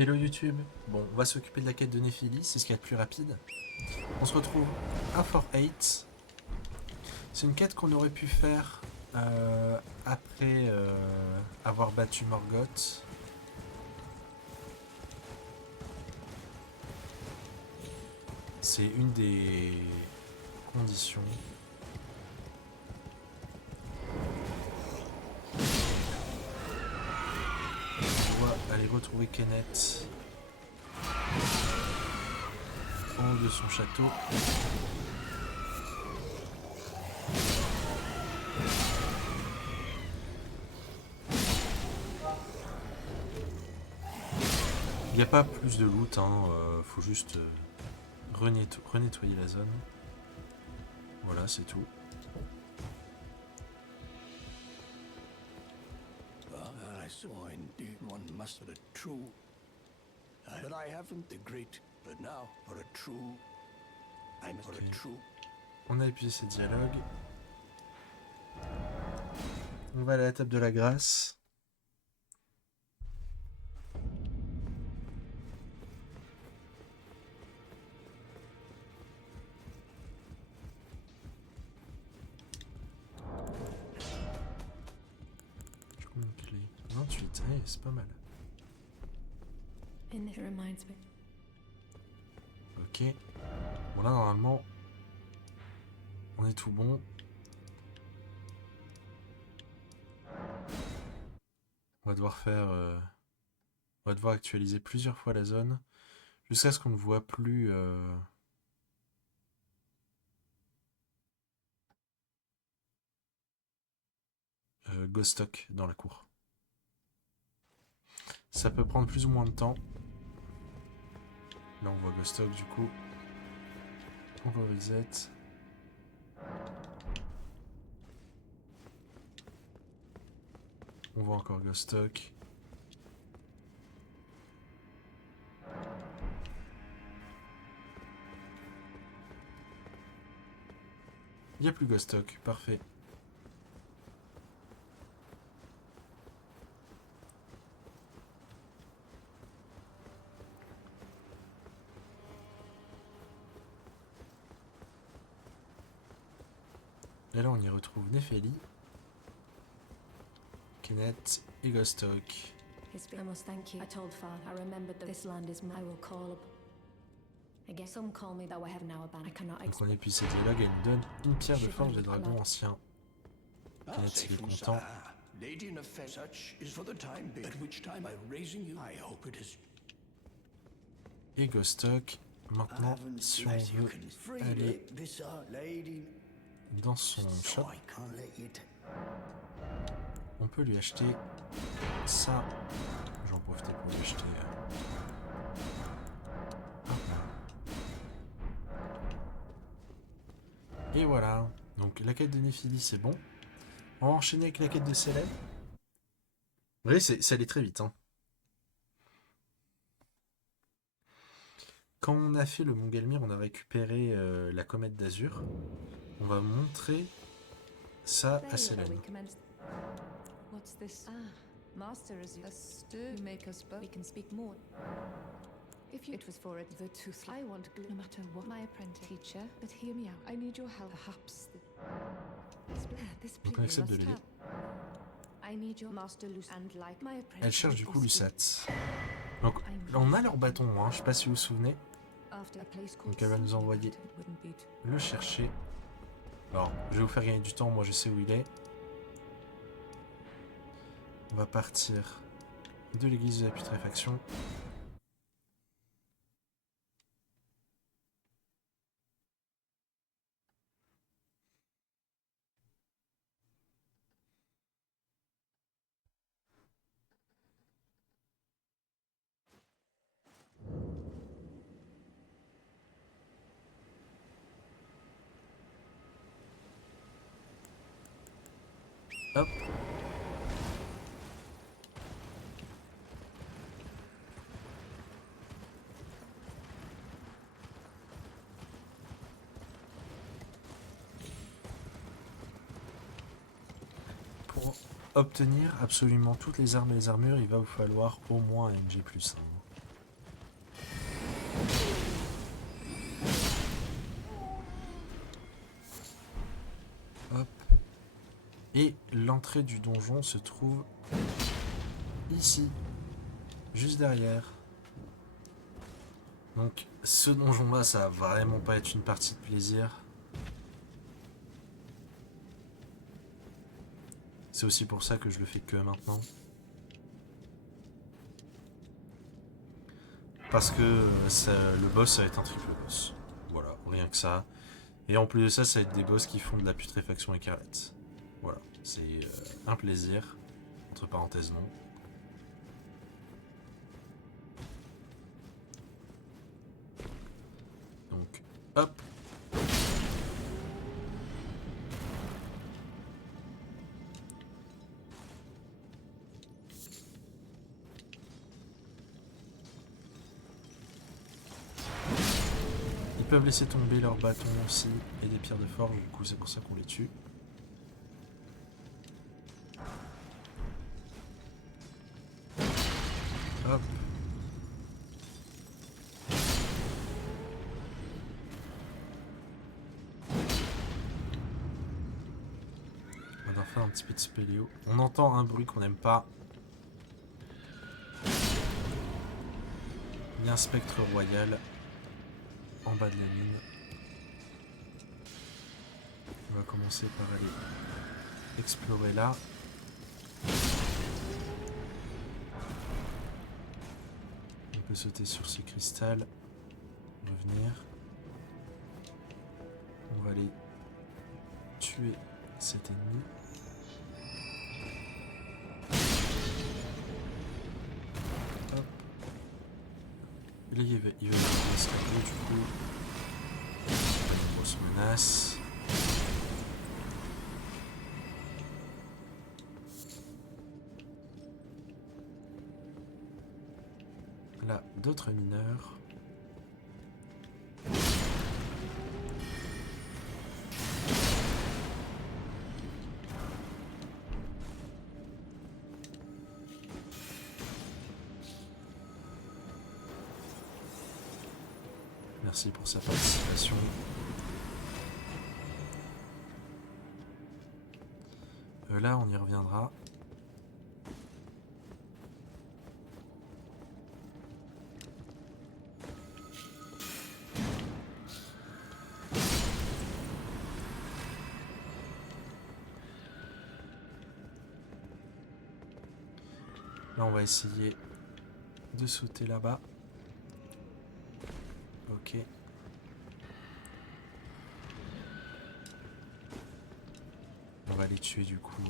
Hello YouTube. Bon, on va s'occuper de la quête de Néphilis, c'est ce qu'il y a de plus rapide. On se retrouve à Fort 8. C'est une quête qu'on aurait pu faire après avoir battu Morgoth. C'est une des conditions. On doit aller retrouver Kenneth en haut de son château. Il n'y a pas plus de loot, hein, faut juste renettoyer la zone. Voilà, c'est tout. I saw indeed one must for a true. But I haven't the great. But now for a true. I'm for a true. On a épuisé ces dialogues. On va aller à la table de la grâce. Une clé. 28, hey, c'est pas mal. Ok. Bon là normalement on est tout bon. On va devoir faire on va devoir actualiser plusieurs fois la zone jusqu'à ce qu'on ne voit plus Ghostock dans la cour. Ça peut prendre plus ou moins de temps. Là on voit Ghostock du coup. On reset. On voit encore Ghostock. Il n'y a plus Ghostock, parfait. Et là on y retrouve Néphélie, Kenneth et Ghostock. I must thank you. I told Father. I remembered that this land is mine. I will call up. Again, some call me though I have now abandoned. I cannot Donc explain. on épuise ces dialogues et elle nous donne une pierre de forge des dragons anciens. Kenneth il est content. Lady Nefes, such is for the time being. At which time by raising you, I hope it is. Et Ghostock, maintenant si on veut aller dans son shop, on peut lui acheter ça. J'en profitais pour lui acheter. Hop là. Et voilà. Donc la quête de Néphilie c'est bon. On va enchaîner avec la quête de Célèbre. Vous voyez, ça allait très vite. Hein. Quand on a fait le Mont Gelmir, on a récupéré la comète d'Azur. On va montrer ça à Célène. What's this? Ah, Master is a stir to make us both. We can speak more. If you, it was for it, the tooth. I want glue, no matter what. My apprentice teacher, but hear me out. I need your help. Perhaps this Donc on accepte de l'aider. I need your master loose and like my apprentice. Elle cherche du coup Lussat. Donc là on a leur bâton, hein, je sais pas si vous vous souvenez. Donc elle va nous envoyer le chercher. Alors je vais vous faire gagner du temps, moi je sais où il est. On va partir de l'église de la putréfaction. Hop. Pour obtenir absolument toutes les armes et les armures, il va vous falloir au moins un MG+. Hein. Hop. Et l'entrée du donjon se trouve ici, juste derrière. Donc ce donjon-là, ça va vraiment pas être une partie de plaisir. C'est aussi pour ça que je le fais que maintenant. Parce que le boss, ça va être un triple boss. Voilà, rien que ça. Et en plus de ça, ça va être des boss qui font de la putréfaction écarlate. Voilà, c'est un plaisir. Entre parenthèses, non. Donc, hop. Ils peuvent laisser tomber leurs bâtons aussi et des pierres de forge, du coup c'est pour ça qu'on les tue. Hop. On va faire un petit peu de spéléo. On entend un bruit qu'on n'aime pas. Il y a un spectre royal en bas de la mine. On va commencer par aller explorer là. On peut sauter sur ce cristal, revenir. On va aller tuer cet ennemi. Hop. Et là, il va y avoir un escabeau du coup. Une grosse menace. Là, d'autres mineurs. Merci pour sa participation. Là, on y reviendra. Là, on va essayer de sauter là-bas. Ok. On va les tuer du coup.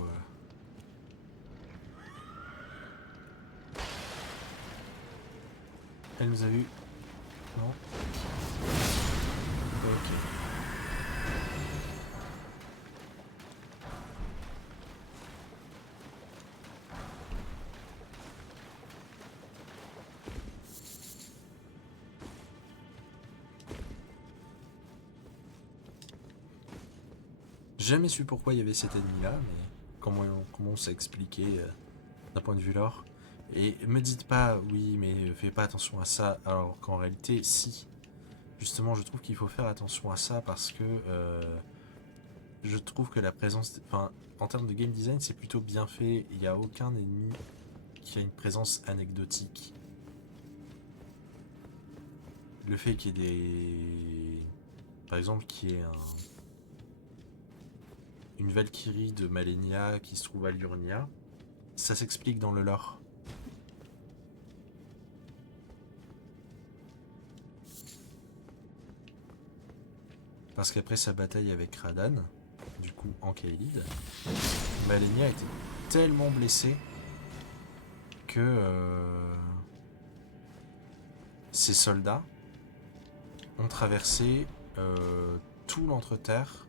Elle nous a vu. Non. Ok. J'ai jamais su pourquoi il y avait cet ennemi-là, mais comment on s'est expliqué d'un point de vue lore. Et me dites pas, oui, mais fais pas attention à ça, alors qu'en réalité, si. Justement, je trouve qu'il faut faire attention à ça parce que je trouve que la présence... Enfin, en termes de game design, c'est plutôt bien fait. Il n'y a aucun ennemi qui a une présence anecdotique. Le fait qu'il y ait des... Par exemple, qu'il y ait une Valkyrie de Malenia qui se trouve à Liurnia, ça s'explique dans le lore. Parce qu'après sa bataille avec Radan, du coup en Kaelid, Malenia était tellement blessée que ses soldats ont traversé tout l'Entreterre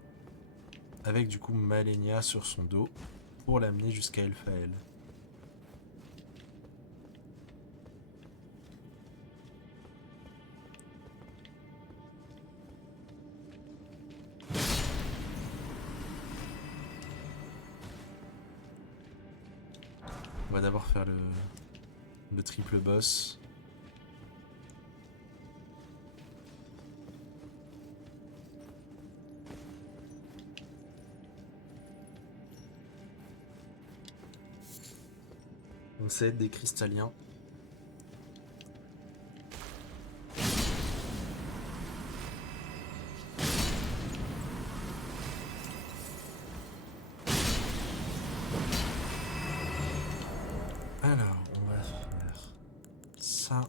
avec du coup Malenia sur son dos pour l'amener jusqu'à Elphaël. On va d'abord faire le triple boss. Donc ça va être des cristalliens. Alors, on va faire ça.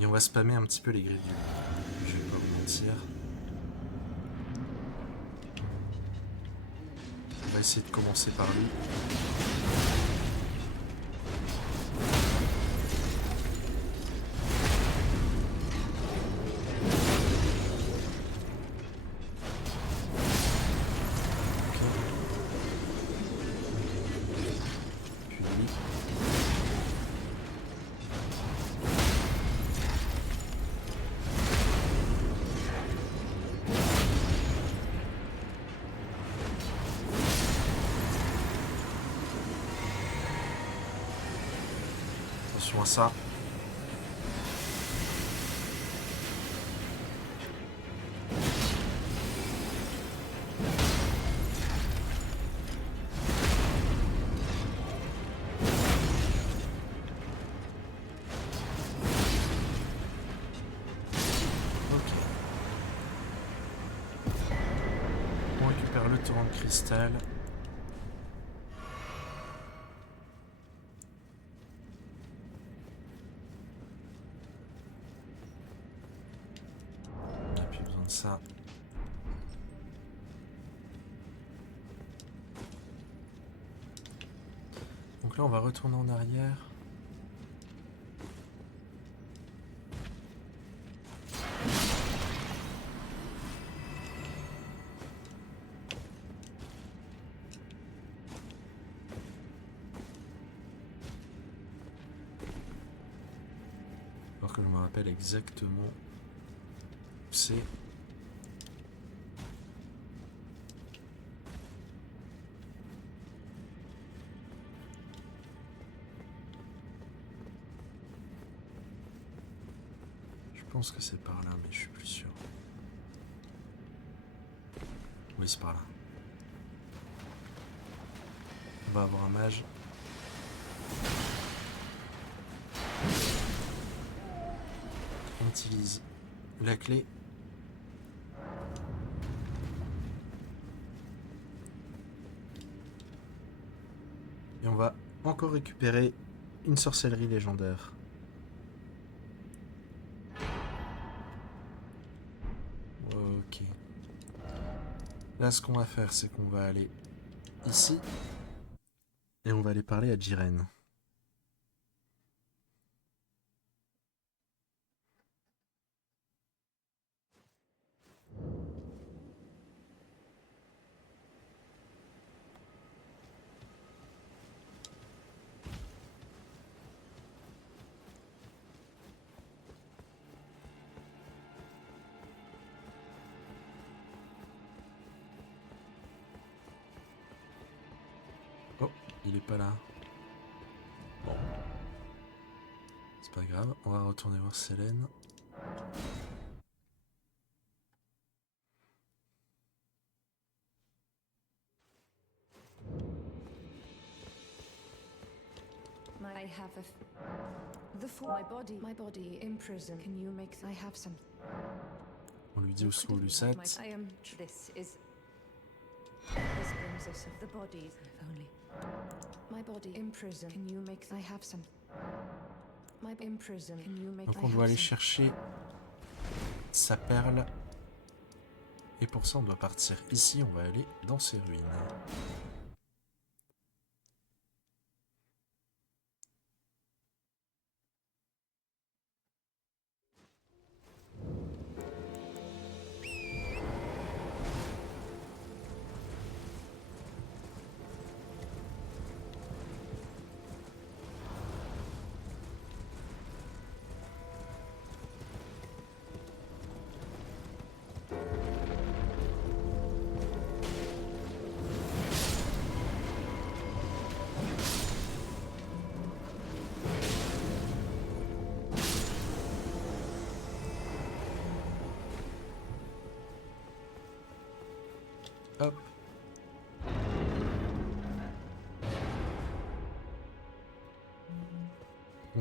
Et on va spammer un petit peu les griffes du loup. Je vais pas vous mentir. On va essayer de commencer par lui. Puis lui. Attention à ça. Ok. On récupère le torrent de cristal. On n'a plus besoin de ça. Donc là, on va retourner en arrière. Alors que je me rappelle exactement où c'est. Je pense que c'est par là, mais je suis plus sûr. Oui, c'est par là. On va avoir un mage. On utilise la clé. Et on va encore récupérer une sorcellerie légendaire. Ok. Là, ce qu'on va faire, c'est qu'on va aller ici. Et on va aller parler à Jiren. Oh, il est pas là. Bon. C'est pas grave, on va retourner voir Selene. I have my body in prison. Can you make? I have some. On lui dit où sont Lusat. I am. This brings us of the bodies. If only. My body in prison. Can you make? I have some. My in prison. Can you make? Donc on doit aller chercher sa perle. Et pour ça on doit partir ici, on va aller dans ces ruines.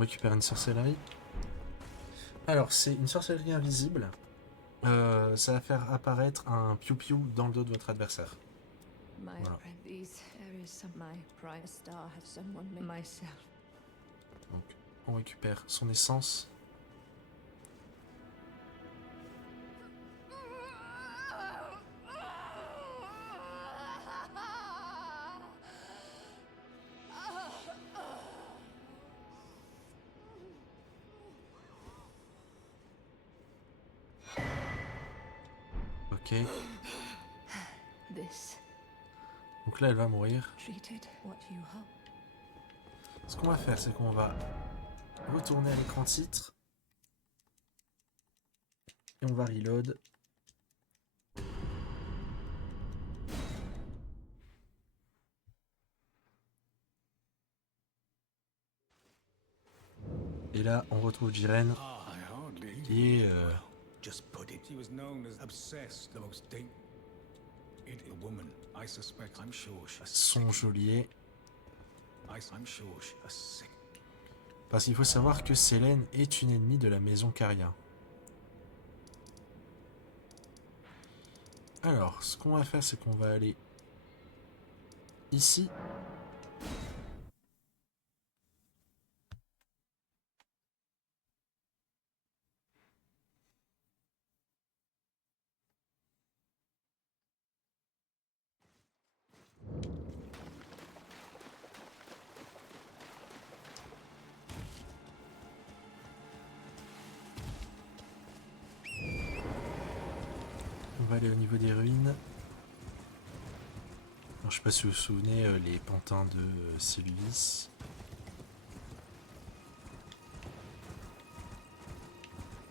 On récupère une sorcellerie. Alors, c'est une sorcellerie invisible. Ça va faire apparaître un piou-piou dans le dos de votre adversaire. My Voilà. apprentice, there is some my pride star has someone myself. Donc, on récupère son essence. Ok. This Donc là, elle va mourir. treated what you hope. Ce qu'on va faire, c'est qu'on va retourner à l'écran titre. Et on va reload. Et là, on retrouve Jiren Ah, I hardly. qui est Just put it. She was known as obsessed, the most a woman. I suspect. I'm sure she's son geôlier. I'm sure she's sick. Parce qu'il faut savoir que Selene est une ennemie de la maison Caria. Alors, ce qu'on va faire, c'est qu'on va aller ici. On va aller au niveau des ruines. Alors, je sais pas si vous vous souvenez, les pantins de Sylvis.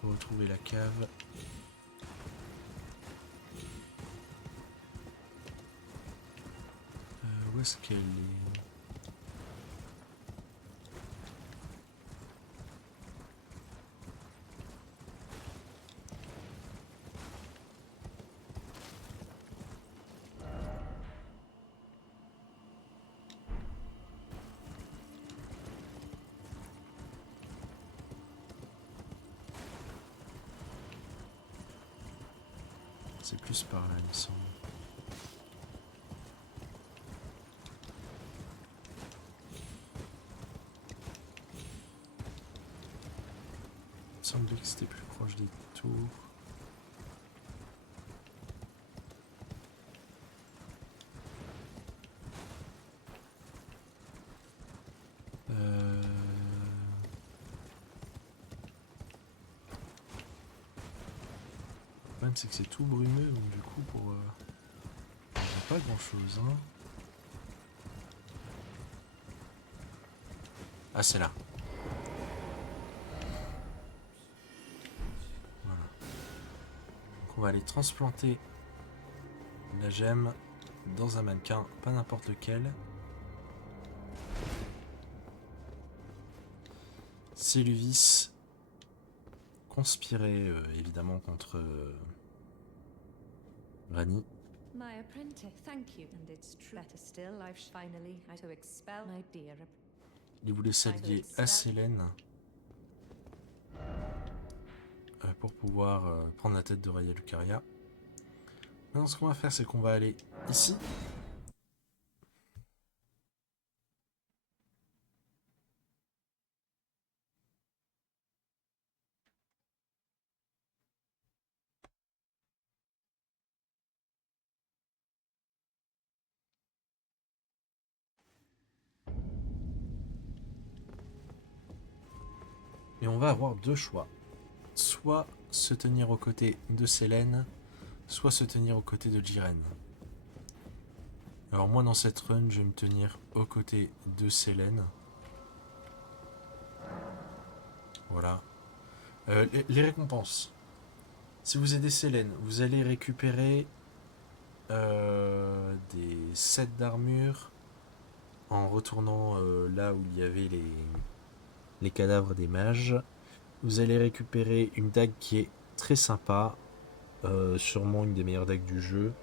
Retrouver la cave. Où est-ce qu'elle est? C'est plus par là, il me semble. Il me semblait que c'était plus proche des tours. Le problème c'est que c'est tout brumeux, donc du coup pour... il n'y a pas grand chose. Hein. Ah, c'est là. Voilà. Donc on va aller transplanter la gemme dans un mannequin, pas n'importe lequel. Sylvis conspirait évidemment contre Rani. My apprentice, thank you. And it's true. Better still, I've finally had to expel my dear. Il voulait s'allier à Selene pour pouvoir prendre la tête de Raya Lucaria. Maintenant, ce qu'on va faire, c'est qu'on va aller ici. Et on va avoir deux choix. Soit se tenir aux côtés de Selene, soit se tenir aux côtés de Jiren. Alors moi dans cette run, je vais me tenir aux côtés de Selene. Voilà. Les récompenses. Si vous aidez Selene, vous allez récupérer des sets d'armure en retournant là où il y avait les cadavres des mages. Vous allez récupérer une dague qui est très sympa, sûrement une des meilleures dagues du jeu.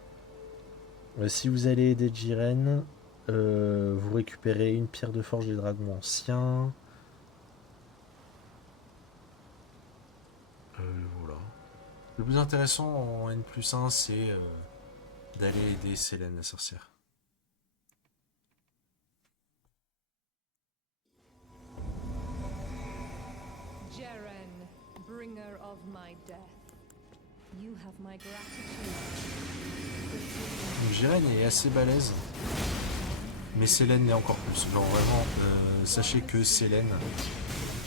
Si vous allez aider Jiren, vous récupérez une pierre de forge des dragons anciens, Le plus intéressant en N+1, c'est d'aller aider Célène la sorcière. Jeren, bringer of my death. You have my gratitude. Donc Jiren est assez balèze, mais Célène l'est encore plus. Genre vraiment, sachez que Célène,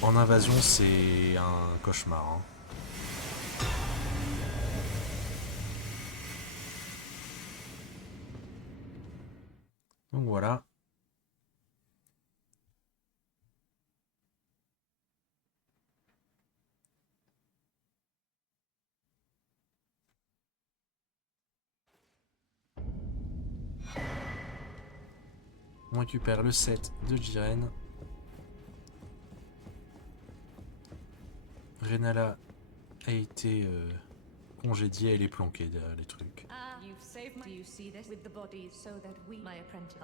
en invasion, c'est un cauchemar. Hein. Donc voilà. On récupère le set de Jiren. Renala a été congédiée, elle est planquée derrière les trucs. Ah, you've saved my... Do you see this? With the bodies, so that we, my apprentice,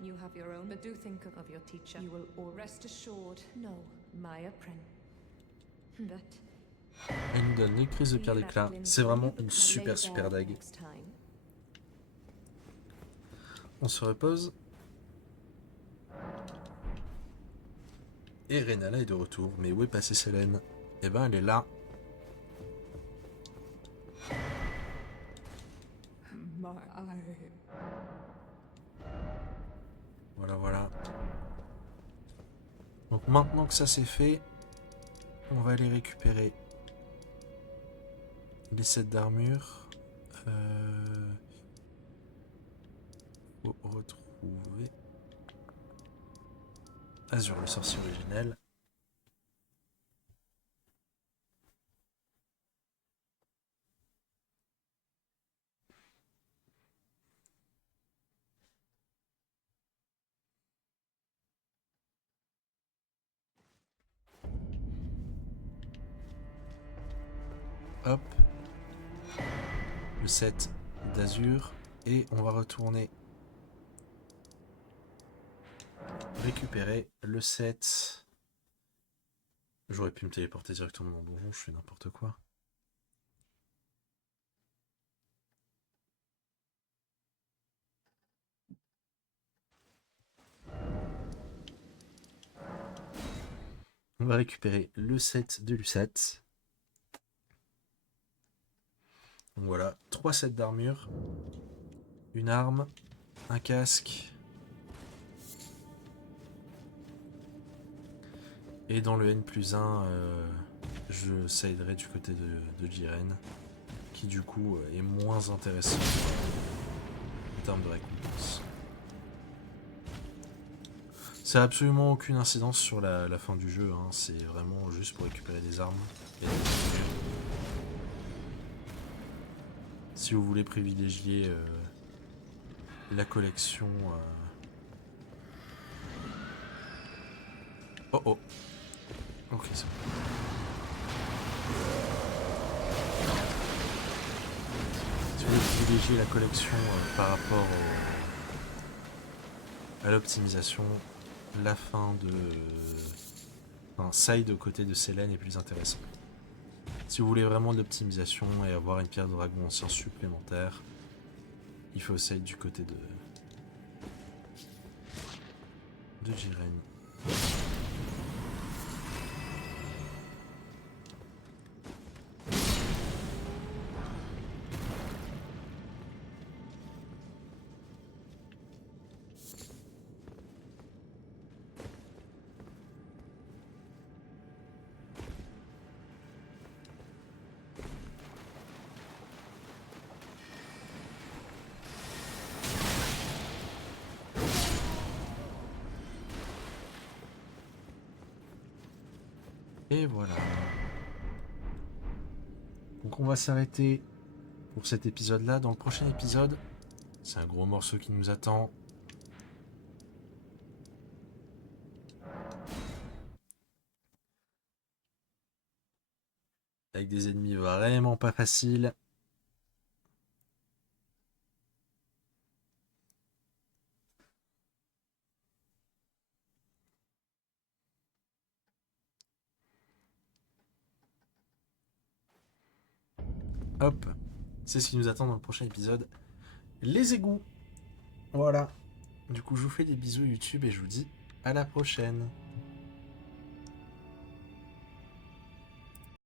you have your own, but do think of your teacher. You will all rest assured. No, my apprentice. But Elle nous donne l'écrise de pierre d'éclat. C'est vraiment une super dague. On se repose. Et Renala est de retour. Mais où est passée Célène? Eh ben, elle est là. Voilà. Donc maintenant que ça c'est fait, on va aller récupérer les sets d'armure. Faut retrouver Azur, le sorcier originel. Hop. Le set d'Azur. Et on va retourner récupérer le set. J'aurais pu me téléporter directement dans le donjon, je fais n'importe quoi. On va récupérer le set de Lusat. Donc voilà, 3 sets d'armure, une arme, un casque. Et dans le N+1, je siderai du côté de Jiren, qui du coup est moins intéressant en termes de récompense. Ça n'a absolument aucune incidence sur la fin du jeu, hein. C'est vraiment juste pour récupérer des armes. Et si vous voulez privilégier la collection... Oh. Ok, c'est bon. Si vous voulez privilégier la collection par rapport à l'optimisation, la fin de... side aux côtés de Célène est plus intéressant. Si vous voulez vraiment de l'optimisation et avoir une pierre de dragon ancien supplémentaire, il faut side du côté de Jiren. Et voilà. Donc on va s'arrêter pour cet épisode-là. Dans le prochain épisode, c'est un gros morceau qui nous attend. Avec des ennemis vraiment pas faciles. hop, c'est ce qui nous attend dans le prochain épisode. Les égouts. Voilà. Du coup, je vous fais des bisous YouTube et je vous dis à la prochaine.